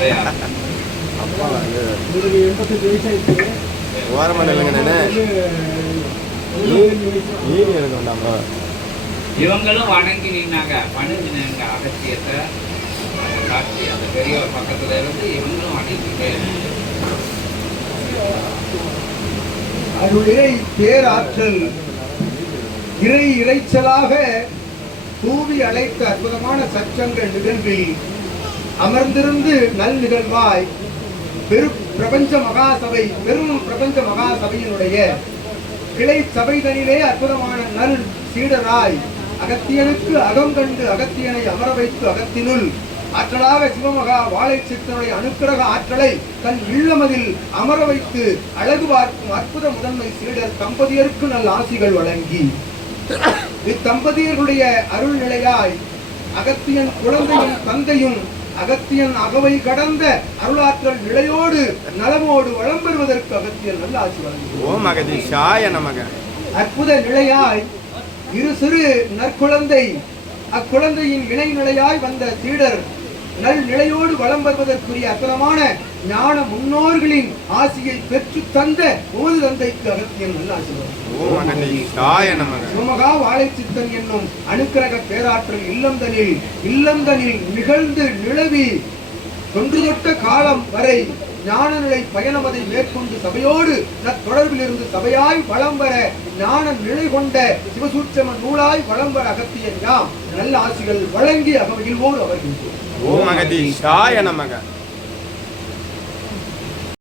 கிடையாது அப்பா அது எனக்கு இவங்களும் வணங்கி நின்னாங்க வணங்கி நின்னாங்க அகத்தியத்தை அந்த காட்சி அந்த பெரியவர் பக்கத்துல இருந்து இவங்களும் வணங்கிட்டே அருளிறை பேராற்றல். இறை இறைச்சலாக தூவி அழைத்த அற்புதமான சச்சங்கள் நிகழ்வில் அமர்ந்திருந்து நல் நிகழ்வாய். பெரு பிரபஞ்ச மகாசபை பெரும் பிரபஞ்ச மகாசபையினுடைய கிளை சபைகளிலே அற்புதமான நல் சீடராய் அகத்தியனுக்கு அகம் கண்டு அகத்தியனை அமர வைத்து அகத்தினுள் ஆற்றலாக சிவமகா வாழை சித்தனுடைய அனுக்கிரக ஆற்றலை தன் இல்லமதில் அமர வைத்து அழகு பார்க்கும் அற்புத முதன்மை சீடர் தம்பதியருக்கு நல் ஆசிகள் வழங்கி. இத்தம்பதியர்களுடைய அருள் நிலையாய் அகத்தியன் குழந்தையும் தந்தையும் அகத்தியன் அகவை கடந்த அருளாற்றல் நிலையோடு நலமோடு வளம் பெறுவதற்கு அகத்தியன் நல்ல ஆசி வழங்குகிறார் அற்புத நிலையாய் இரு சிறு நற்குழந்தை அக்குழந்தையின் இணை நிலையாய் வந்த சீடர் நல் நிலையோடு வளம் வருவதற்குரிய அற்புதமான ஞான முன்னோர்களின் ஆசியை பெற்று தந்த உமது தந்தைக்கு அகத்தியன் நமக. சிவமகா வாழைச்சித்தன் என்னும் அனுக்கிரக பேராற்றல் இல்லந்தனில் இல்லந்தனில் நிகழ்ந்து நிலவி தொன்று தொட்ட காலம் வரை ஞான நிலை பயணம் அதை மேற்கொண்டு சபையோடு நத்தொடர்பில் இருந்து சபையாய் வளம் வர ஞான நிலை கொண்ட சிவசூட்சம நூலாய் வளம் வர அகத்திய யாம். நல்ல ஆசிகள் வழங்கி அகமகிழ்வோர் அவர்கள் ஓம் அகதீஷாய நமக.